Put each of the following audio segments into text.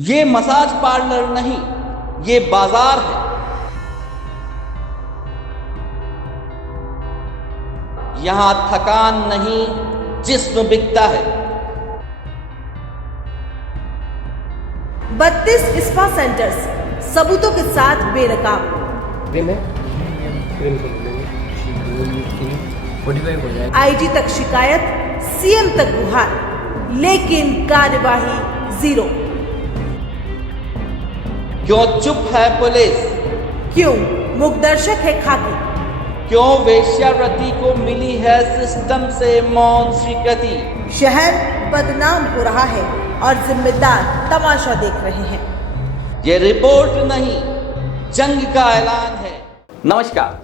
ये massage parlour नहीं, ये बाजार है। यहां थकान नहीं, जिस्म बिकता है। 32 स्पा सेंटर्स सबूतों के साथ बेनकाब। आईजी तक शिकायत, सीएम तक गुहार, लेकिन कार्यवाही जीरो। क्यों चुप है पुलिस? क्यों मुखदर्शक है खाकी? क्यों वेश्यावृत्ति को मिली है सिस्टम से मौन स्वीकृति? शहर बदनाम हो रहा है और जिम्मेदार तमाशा देख रहे हैं। ये रिपोर्ट नहीं, जंग का ऐलान है। नमस्कार,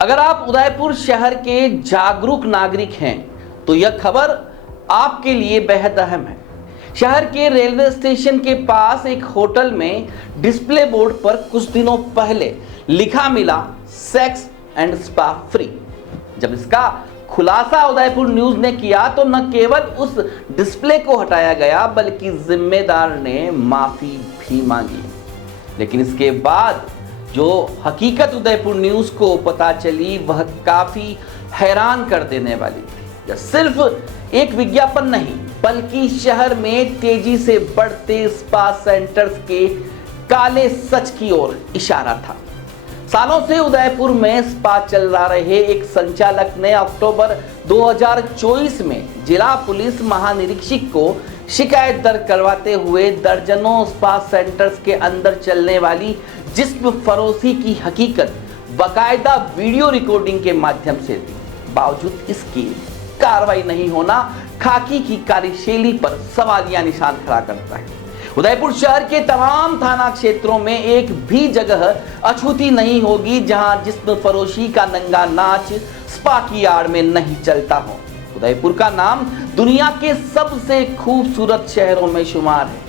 अगर आप उदयपुर शहर के जागरूक नागरिक हैं तो यह खबर आपके लिए बेहद अहम है। शहर के रेलवे स्टेशन के पास एक होटल में डिस्प्ले बोर्ड पर कुछ दिनों पहले लिखा मिला सेक्स एंड स्पा फ्री। जब इसका खुलासा उदयपुर न्यूज ने किया तो न केवल उस डिस्प्ले को हटाया गया बल्कि जिम्मेदार ने माफी भी मांगी। लेकिन इसके बाद जो हकीकत उदयपुर न्यूज को पता चली वह काफी हैरान कर देने वाली थी। यह सिर्फ एक विज्ञापन नहीं बल्कि शहर में तेजी से बढ़ते स्पा सेंटर्स के काले सच की ओर इशारा था। सालों से उदयपुर में स्पा चल रहे एक संचालक ने अक्टूबर 2024 में जिला पुलिस महानिरीक्षक को शिकायत दर्ज करवाते हुए दर्जनों स्पा सेंटर्स के अंदर चलने वाली जिस्म फरोशी की हकीकत बाकायदा वीडियो रिकॉर्डिंग के माध्यम से दी। बावजूद इसकी कार्रवाई नहीं होना खाकी की कार्यशैली पर सवालिया निशान खड़ा करता है। उदयपुर शहर के तमाम थाना क्षेत्रों में एक भी जगह अछूती नहीं होगी जहां जिस्म फरोशी का नंगा नाच स्पा की आड़ में नहीं चलता हो। उदयपुर का नाम दुनिया के सबसे खूबसूरत शहरों में शुमार है,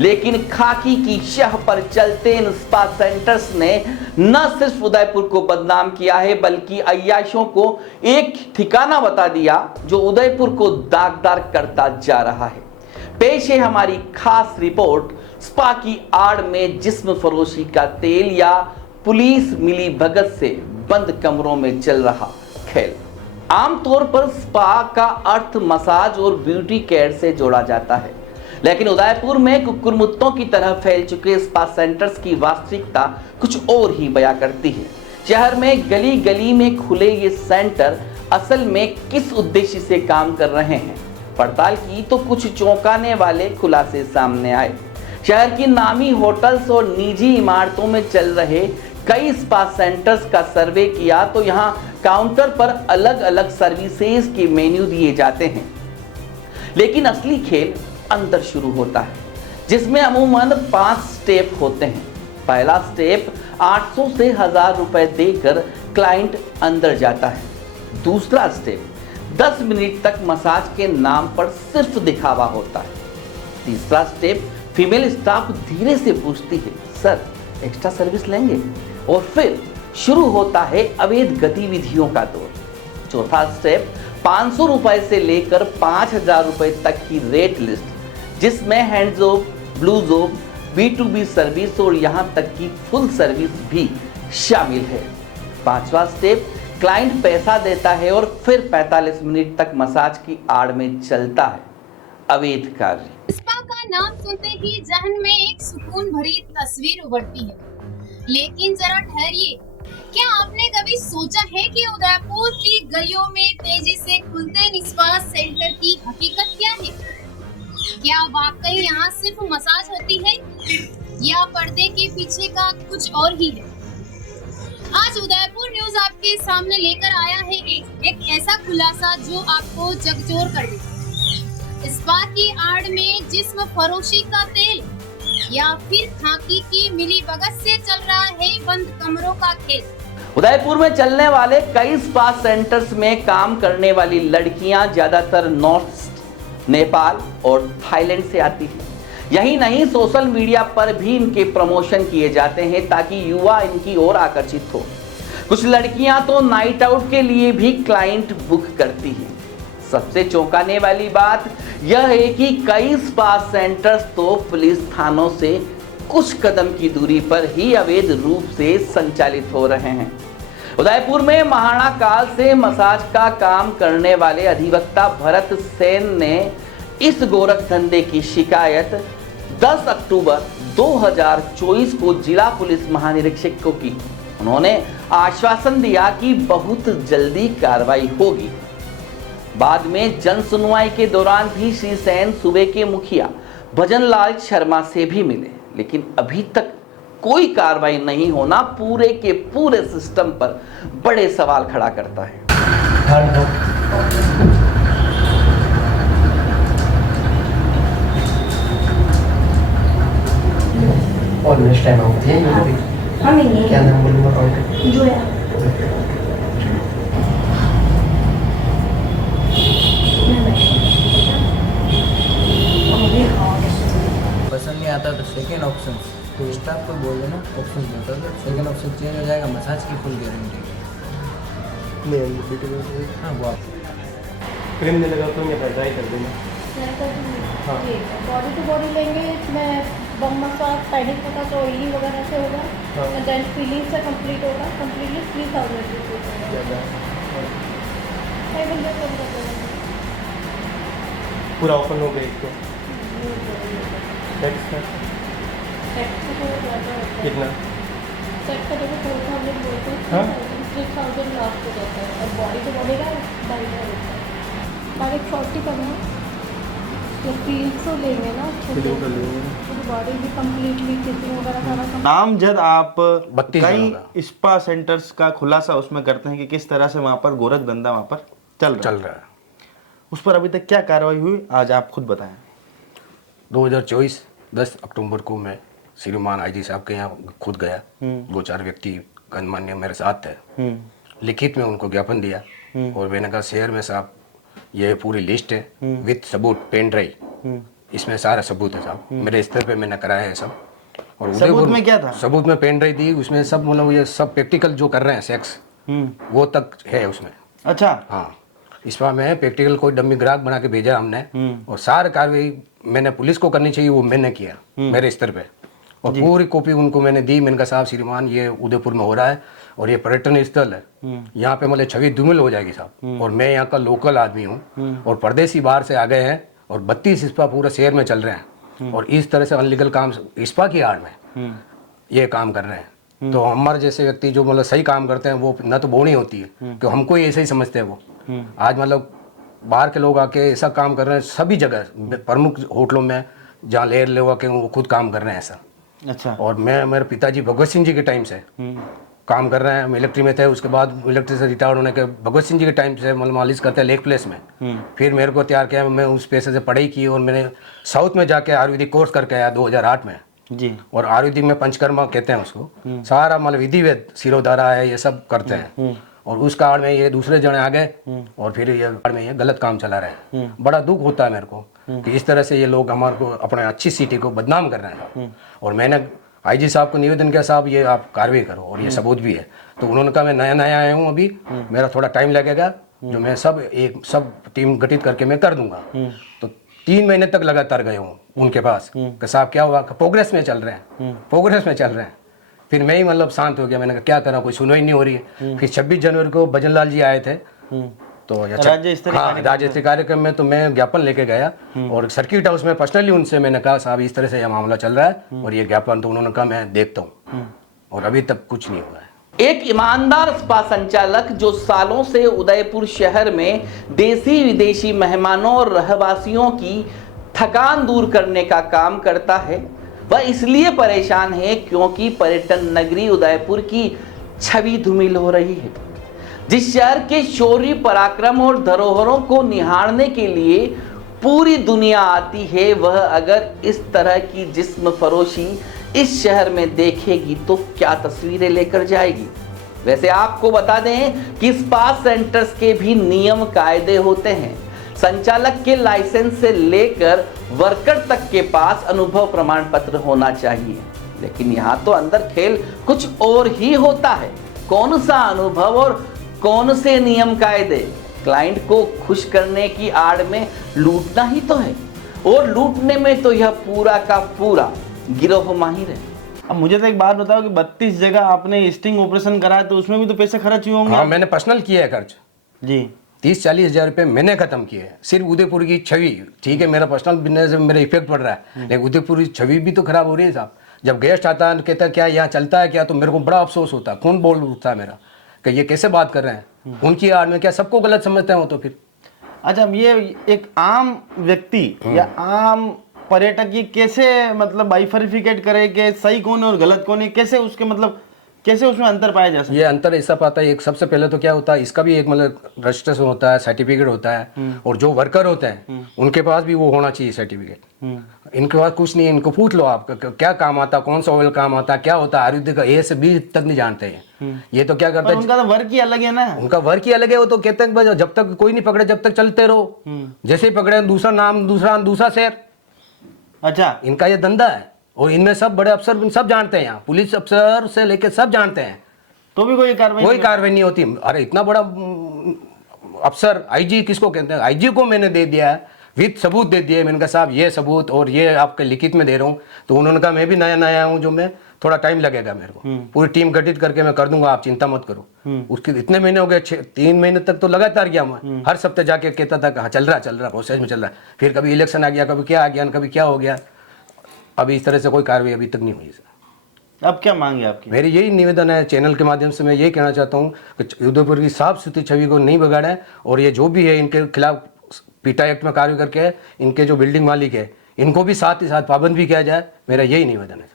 लेकिन खाकी की शह पर चलते इन स्पा सेंटर्स ने न सिर्फ उदयपुर को बदनाम किया है बल्कि अय्याशों को एक ठिकाना बता दिया जो उदयपुर को दागदार करता जा रहा है। पेश है हमारी खास रिपोर्ट, स्पा की आड़ में जिस्म फरोशी का तेल या पुलिस मिली भगत से बंद कमरों में चल रहा खेल। आमतौर पर स्पा का अर्थ मसाज और ब्यूटी केयर से जोड़ा जाता है, लेकिन उदयपुर में कुकुरमुत्तों की तरह फैल चुके स्पा सेंटर्स की वास्तविकता कुछ और ही बयां करती है। शहर में गली गली में खुले ये सेंटर असल में किस उद्देश्य से काम कर रहे हैं? पड़ताल की तो कुछ चौंकाने वाले खुलासे सामने आए। शहर की नामी होटल्स और निजी इमारतों में चल रहे कई स्पा सेंटर्स का सर्वे किया तो यहाँ काउंटर पर अलग अलग सर्विसेज के मेन्यू दिए जाते हैं, लेकिन असली खेल अंदर शुरू होता है जिसमें अमूमन 5 स्टेप होते हैं। पहला स्टेप 800 से 1000 रुपए देकर क्लाइंट अंदर जाता है। दूसरा स्टेप 10 मिनट तक मसाज के नाम पर सिर्फ दिखावा होता है। तीसरा स्टेप फीमेल स्टाफ धीरे से पूछती है, सर एक्स्ट्रा सर्विस लेंगे? और फिर शुरू होता है अवैध गतिविधियों का दौर। चौथा स्टेप 500 रुपए से लेकर 5000 रुपए तक की रेट लिस्ट जिसमें hands of, blues of, B2B service और यहां तक की फुल सर्विस भी शामिल है। पांचवा स्टेप क्लाइंट पैसा देता है और फिर 45 मिनट तक मसाज की आड़ में चलता है अवैध कार्य। स्पा का नाम सुनते ही जहन में एक सुकून भरी तस्वीर उभरती है, लेकिन जरा ठहरिए, क्या आपने कभी सोचा है कि उदयपुर की गलियों में तेजी से खुलते स्पा सेंटर की हकीकत क्या है? क्या वाकई यहाँ सिर्फ मसाज होती है या पर्दे के पीछे का कुछ और ही है? आज उदयपुर न्यूज आपके सामने लेकर आया है एक ऐसा खुलासा जो आपको झकझोर कर देगा। स्पा की आड़ में जिस्म फरोशी का तेल या फिर खाकी की मिली भगत से चल रहा है बंद कमरों का खेल। उदयपुर में चलने वाले कई स्पा सेंटर्स में काम करने वाली लड़कियां ज्यादातर नॉर्थ, नेपाल और थाईलैंड से आती हैं। यही नहीं, सोशल मीडिया पर भी इनके प्रमोशन किए जाते हैं ताकि युवा इनकी ओर आकर्षित हो। कुछ लड़कियां तो नाइट आउट के लिए भी क्लाइंट बुक करती हैं। सबसे चौंकाने वाली बात यह है कि कई स्पा सेंटर्स तो पुलिस थानों से कुछ कदम की दूरी पर ही अवैध रूप से संचालित हो रहे हैं। उदयपुर में महाराणा काल से मसाज का काम करने वाले अधिवक्ता भरत सेन ने इस गोरख धंधे की शिकायत 10 अक्टूबर 2024 को जिला पुलिस महानिरीक्षक को की। उन्होंने आश्वासन दिया कि बहुत जल्दी कार्रवाई होगी। बाद में जन सुनवाई के दौरान भी श्री सेन सूबे के मुखिया भजनलाल शर्मा से भी मिले, लेकिन अभी तक कोई कार्रवाई नहीं होना पूरे के पूरे सिस्टम पर बड़े सवाल खड़ा करता है। और नेक्स्ट टाइम आऊंगी हम नहीं क्या नाम बोलूंगा काउंटर जो है पसंद नहीं आता तो सेकेंड ऑप्शन स्टाफ को बोल देना, ऑप्शन देता है सेकेंड ऑप्शन चेंज हो जाएगा। मसाज की फुल गारंटी हाँ वो आप क्रीम नहीं लगाता हूँ या फिर ड्राई कर दूँगा। हाँ। बॉडी टू बॉडी लेंगे इसमें बम मसाज पैडिंग मसाज ऑयली वगैरह से होगा हाँ। और देन फीलिंग से कंप्लीट होगा। कंप्लीटली 3000 रुपीज़ ज़्यादा होगा। पूरा ओपन हो गया एक तो नेक्स्ट सेट का तो ज़्यादा होता है। कितना सेट का देखो 4000 बोलते हैं, हाँ। 3000 लास्ट हो जाता है और बॉडी टू बॉडी का 2200 होता है। बाकी 40 करना तो फील तो लेंगे ना फीलिंग कर लूँगा। तो बॉडी भी कंप्लीटली किसिंग वगैरह सारा नामजद आप 32 कई होगा। स्पा सेंटर्स का खुलासा उसमें करते हैं कि किस तरह से वहाँ पर गोरख धंधा वहाँ पर चल रहा है। उस पर अभी तक क्या कार्रवाई हुई, आज आप खुद बताएं। 2024 10 अक्टूबर को मैं श्रीमान आईजी साहब के यहाँ खुद गया। 2-4 व्यक्ति गणमान्य मेरे साथ थे। लिखित में उनको ज्ञापन दिया और मैंने कहा शहर में साहब ये पूरी लिस्ट है विद सबूत, पेन ड्राइव, इसमें सारा सबूत है साहब। मेरे स्तर पे मैंने कराया है सब। और सबूत उदयपुर में क्या था? सबूत में पेन ड्राइव दी, उसमें सब मतलब ये सब प्रैक्टिकल जो कर रहे हैं सेक्स वो तक है उसमें। अच्छा हाँ, इस बार में प्रैक्टिकल कोई डम्मी ग्राहक बना के भेजा हमने और सारी कार्रवाई मैंने पुलिस को करनी चाहिए वो मैंने किया मेरे स्तर पे। और पूरी कॉपी उनको मैंने दी। मैंने कहा साहब श्रीमान ये उदयपुर में हो रहा है और ये पर्यटन स्थल है, यहाँ पे मतलब छवि धूमिल हो जाएगी साहब। और मैं यहाँ का लोकल आदमी हूँ और परदेसी बाहर से आ गए हैं और 32 स्पा पूरे शहर में चल रहे हैं और इस तरह से अनलीगल काम स्पा की आड़ में ये काम कर रहे हैं। तो हमारे जैसे व्यक्ति जो मतलब सही काम करते हैं वो न तो बोनी होती है कि हमको ही ऐसे ही समझते हैं वो। आज मतलब बाहर के लोग आके ऐसा काम कर रहे हैं सभी जगह, प्रमुख होटलों में जहाँ लेर ले के वो खुद काम कर रहे हैं ऐसा। अच्छा। और मैं मेरे पिताजी भगवत सिंह जी के टाइम से काम कर रहे हैं। मिलिट्री में थे, उसके बाद मिलिट्री से रिटायर्ड होने के भगवत सिंह जी के टाइम से मतलब मालिश करते हैं लेक प्लेस में। फिर मेरे को तैयार किया, मैं उस पैसे से पढ़ाई की और मैंने साउथ में जाके आयुर्वेदिक कोर्स करके आया 2008 में जी। और आयुर्वेदिक में पंचकर्मा कहते हैं उसको, सारा मतलब विधिवत सिरोधारा है ये सब करते हैं। और उस काल में ये दूसरे जने आ गए और फिर ये काल में ये गलत काम चला रहे हैं। बड़ा दुख होता है मेरे को कि इस तरह से ये लोग हमारे को अपने अच्छी सिटी को बदनाम कर रहे हैं। और मैंने आईजी साहब को निवेदन किया साहब ये आप कार्रवाई करो और ये सबूत भी है। तो उन्होंने कहा मैं नया नया आया हूँ अभी, मेरा थोड़ा टाइम लगेगा, जो मैं सब टीम गठित करके मैं कर दूंगा। तो 3 महीने तक लगातार गए हूँ उनके पास कि साहब क्या हुआ, प्रोग्रेस में चल रहे हैं, प्रोग्रेस में चल रहे हैं। फिर मैं ही मतलब शांत हो गया, मैंने कहा क्या करा, कोई सुनवाई नहीं हो रही है। फिर 26 जनवरी को भजनलाल जी आए थे तो राज्य स्तरीय कार्यक्रम में तो मैं ज्ञापन लेके गया और सर्किट हाउस में पर्सनली उनसे मैंने कहा साहब इस तरह से यह मामला चल रहा है और ये ज्ञापन, तो उन्होंने कहा मैं देखता हूँ और अभी तक कुछ नहीं हुआ है। एक ईमानदार स्पा संचालक जो सालों से उदयपुर शहर में देसी विदेशी मेहमानों और रहवासियों की थकान दूर करने का काम करता है, वह इसलिए परेशान है क्योंकि पर्यटन नगरी उदयपुर की छवि धूमिल हो रही है। जिस शहर के शौर्य, पराक्रम और धरोहरों को निहारने के लिए पूरी दुनिया आती है, वह अगर इस तरह की जिस्म फरोशी इस शहर में देखेगी तो क्या तस्वीरें लेकर जाएगी। वैसे आपको बता दें कि स्पा सेंटर्स के भी नियम कायदे होते हैं। संचालक के लाइसेंस से लेकर वर्कर तक के पास अनुभव प्रमाण पत्र होना चाहिए, लेकिन यहाँ तो अंदर खेल कुछ और ही होता है। कौन सा अनुभव और कौन से नियम कायदे, क्लाइंट को खुश करने की आड़ में लूटना ही तो है, और लूटने में तो यह पूरा का पूरा गिरोह माहिर है। अब मुझे तो एक बात बताओ कि 32 जगह आपने स्टिंग ऑपरेशन कराया, तो उसमें भी तो पैसे खर्च हुए होंगे। हाँ, मैंने पर्सनल किया है खर्च जी। 30-40 हज़ार रुपये मैंने खत्म किए हैं। सिर्फ उदयपुर की छवि, ठीक है मेरा पर्सनल बिजनेस में मेरा इफेक्ट पड़ रहा है, लेकिन उदयपुर की छवि भी तो खराब हो रही है साहब। जब गेस्ट आता है कहता है क्या यहाँ चलता है क्या, तो मेरे को बड़ा अफसोस होता है, खून बोल उठता है मेरा कि ये कैसे बात कर रहे हैं। उनकी आड़ में क्या सबको गलत समझते हैं वो तो फिर। अच्छा, अब ये एक आम व्यक्ति या आम पर्यटक ये कैसे मतलब बाइफरिफिकेट करे कि सही कौन है और गलत कौन है, कैसे उसके मतलब कैसे उसमें अंतर पाया जा सकता है? ये अंतर ऐसा पाता है, एक सबसे पहले तो क्या होता है, इसका भी एक मतलब रजिस्ट्रेशन होता है, सर्टिफिकेट होता है, और जो वर्कर होते हैं उनके पास भी वो होना चाहिए सर्टिफिकेट। इनके पास कुछ नहीं है, इनको पूछ लो आप क्या काम आता, कौन सा ऑयल काम आता, क्या होता है, आयुर्वेदिक का ए से बी तक नहीं जानते हैं। ये तो क्या करते हैं, उनका तो वर्क ही अलग है ना। उनका वर्क ही अलग है। वो तो कहते हैं जब तक कोई नहीं पकड़े जब तक चलते रहो, जैसे ही पकड़े दूसरा नाम दूसरा शहर। अच्छा, इनका ये धंधा है, और इनमें सब बड़े अफसर सब जानते हैं, यहाँ पुलिस अफसर से लेके सब जानते हैं, तो भी कोई कार्रवाई नहीं होती। अरे इतना बड़ा अफसर आईजी किसको कहते हैं, आईजी को मैंने दे दिया है, विद सबूत दे दिए। मैंने कहा साहब ये सबूत और ये आपके लिखित में दे रहा हूँ, तो उन्होंने कहा मैं भी नया हूँ, जो मैं थोड़ा टाइम लगेगा मेरे को, पूरी टीम गठित करके मैं कर दूंगा, आप चिंता मत करो। उसके इतने महीने हो गए, 3 महीने तक तो लगातार गया मैं, हर सप्ताह जाके कहता था कि हाँ चल रहा प्रोसेस में चल रहा है। फिर कभी इलेक्शन आ गया, कभी क्या आ गया, कभी क्या हो गया। अभी इस तरह से कोई कार्रवाई अभी तक नहीं हुई सर। अब क्या मांगे आपकी? मेरी यही निवेदन है, चैनल के माध्यम से मैं यही कहना चाहता हूँ कि उदयपुर की साफ सुथरी छवि को नहीं बिगाड़ें, और ये जो भी है इनके खिलाफ पीटा एक्ट में कार्य करके इनके जो बिल्डिंग मालिक है इनको भी साथ ही साथ पाबंद भी किया जाए, मेरा यही निवेदन है।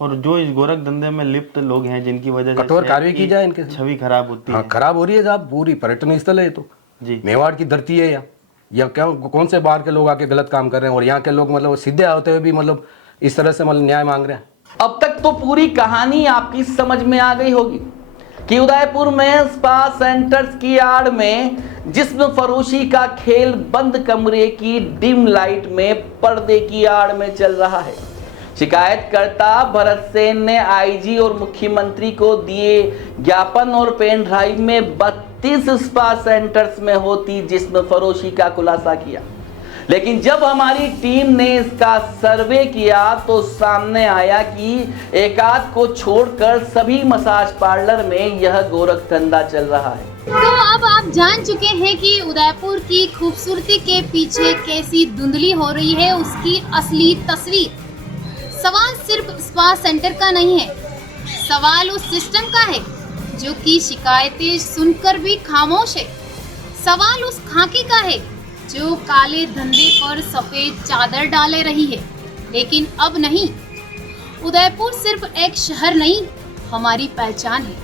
और जो इस गोरख धंधे में लिप्त लोग हैं जिनकी वजह से कठोर कार्रवाई की जाए, इनके छवि खराब होती है। खराब हो रही है साहब, पूरी पर्यटन स्थल है तो जी, मेवाड़ की धरती है या क्या कौन से बाहर के लोग आके गलत काम कर रहे हैं, और यहाँ के लोग मतलब सीधे होते हुए भी मतलब इस तरह से मतलब न्याय मांग रहे हैं। अब तक तो पूरी कहानी आपकी समझ में आ गई होगी कि उदयपुर में स्पा सेंटर्स की आड़ में जिस्म फरोशी का खेल बंद कमरे की डिम लाइट में पर्दे की आड़ में चल रहा है। शिकायतकर्ता भरत सेन ने आईजी और मुख्यमंत्री को दिए ज्ञापन और पेन ड्राइव में 32 स्पा सेंटर्स में होती जिस्म फरोशी का खुलासा किया, लेकिन जब हमारी टीम ने इसका सर्वे किया तो सामने आया कि एकाध को छोड़कर सभी मसाज पार्लर में यह गोरख धंधा चल रहा है। तो अब आप जान चुके हैं कि उदयपुर की खूबसूरती के पीछे कैसी धुंधली हो रही है उसकी असली तस्वीर। सवाल सिर्फ स्पा सेंटर का नहीं है, सवाल उस सिस्टम का है जो कि शिकायतें सुनकर भी खामोश है। सवाल उस खाकी का है जो काले धंधे पर सफेद चादर डाले रही है। लेकिन अब नहीं, उदयपुर सिर्फ एक शहर नहीं, हमारी पहचान है,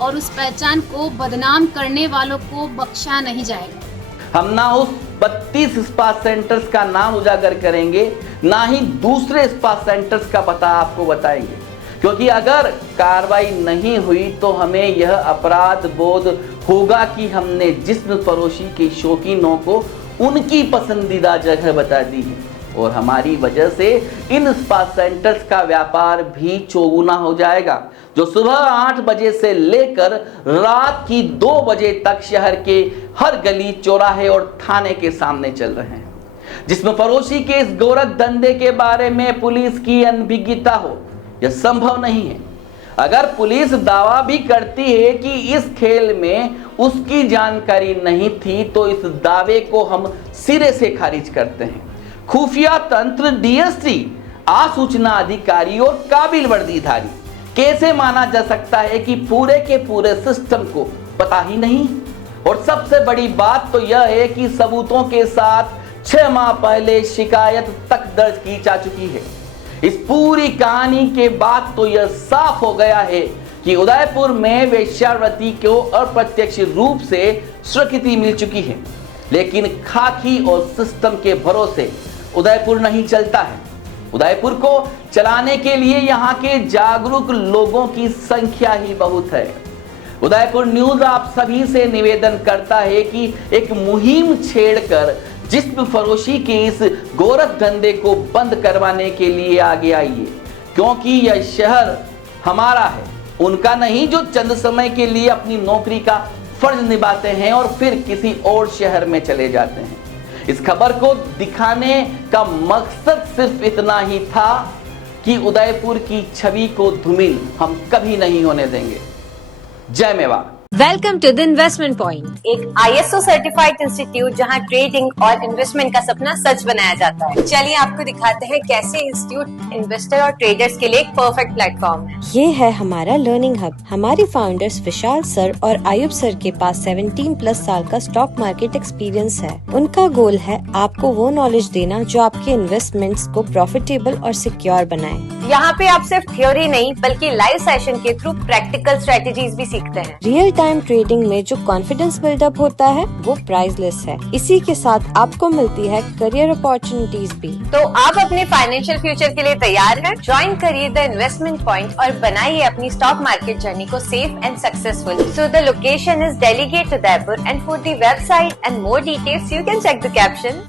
और उस पहचान को बदनाम करने वालों को बख्शा नहीं जाएगा। हम ना उस 32 स्पा सेंटर्स का नाम उजागर करेंगे, ना ही दूसरे स्पा सेंटर्स का पता आपको बताएंगे, क्योंकि अगर कार्रवाई नहीं हुई तो हमें यह अपराध बोध होगा कि हमने जिस्म फरोशी के शौकीनों को उनकी पसंदीदा जगह बता दी है, और हमारी वजह से इन स्पा सेंटर्स का व्यापार भी चौगुना हो जाएगा, जो सुबह 8 बजे से लेकर रात की 2 बजे तक शहर के हर गली, चौराहे और थाने के सामने चल रहे हैं। जिस्म फरोशी के इस गोरख धंधे के बारे में पुलिस की अनभिज्ञता हो यह संभव नहीं है। अगर पुलिस दावा भी करती है कि इस खेल में उसकी जानकारी नहीं थी, तो इस दावे को हम सिरे से खारिज करते हैं। खुफिया तंत्र, डीएसपी, आसूचना अधिकारी और काबिल वर्दीधारी कैसे माना जा सकता है कि पूरे के पूरे सिस्टम को पता ही नहीं? और सबसे बड़ी बात तो यह है कि सबूतों के साथ 6 माह पहले शिकायत तक दर्ज की जा चुकी है। इस पूरी कहानी के बाद तो यह साफ हो गया है कि उदयपुर में वेश्यावृत्ति को अप्रत्यक्ष रूप से स्वीकृति मिल चुकी है, लेकिन खाकी और सिस्टम के भरोसे उदयपुर नहीं चलता है। उदयपुर को चलाने के लिए यहाँ के जागरूक लोगों की संख्या ही बहुत है। उदयपुर न्यूज आप सभी से निवेदन करता है कि एक मुहिम छेड़कर जिस्म फरोशी के इस गोरख धंधे को बंद करवाने के लिए आगे आइए, क्योंकि यह शहर हमारा है, उनका नहीं, जो चंद समय के लिए अपनी नौकरी का फर्ज निभाते हैं और फिर किसी और शहर में चले जाते हैं। इस खबर को दिखाने का मकसद सिर्फ इतना ही था कि उदयपुर की छवि को धूमिल हम कभी नहीं होने देंगे। जय Mewar. Welcome to the investment point, एक ISO सर्टिफाइड इंस्टीट्यूट जहां ट्रेडिंग और इन्वेस्टमेंट का सपना सच बनाया जाता है। चलिए आपको दिखाते हैं कैसे इंस्टीट्यूट इन्वेस्टर और ट्रेडर्स के लिए एक परफेक्ट प्लेटफॉर्म है। ये है हमारा लर्निंग हब। हमारे फाउंडर्स विशाल सर और आयुब सर के पास 17+ साल का स्टॉक मार्केट एक्सपीरियंस है। उनका गोल है आपको वो नॉलेज देना जो आपके इन्वेस्टमेंट्स को प्रॉफिटेबल और सिक्योर बनाए। यहाँ पे आप सिर्फ थ्योरी नहीं बल्कि लाइव सेशन के थ्रू प्रैक्टिकल स्ट्रेटेजीज भी सीखते हैं। रियल टाइम ट्रेडिंग में जो कॉन्फिडेंस बिल्डअप होता है वो प्राइसलेस है। इसी के साथ आपको मिलती है करियर अपॉर्चुनिटीज भी। तो आप अपने फाइनेंशियल फ्यूचर के लिए तैयार हैं? ज्वाइन करिए द इन्वेस्टमेंट पॉइंट और बनाइए अपनी स्टॉक मार्केट जर्नी को safe and successful. So the location is Delhi gate Udaipur and for the website and more details you can check the caption.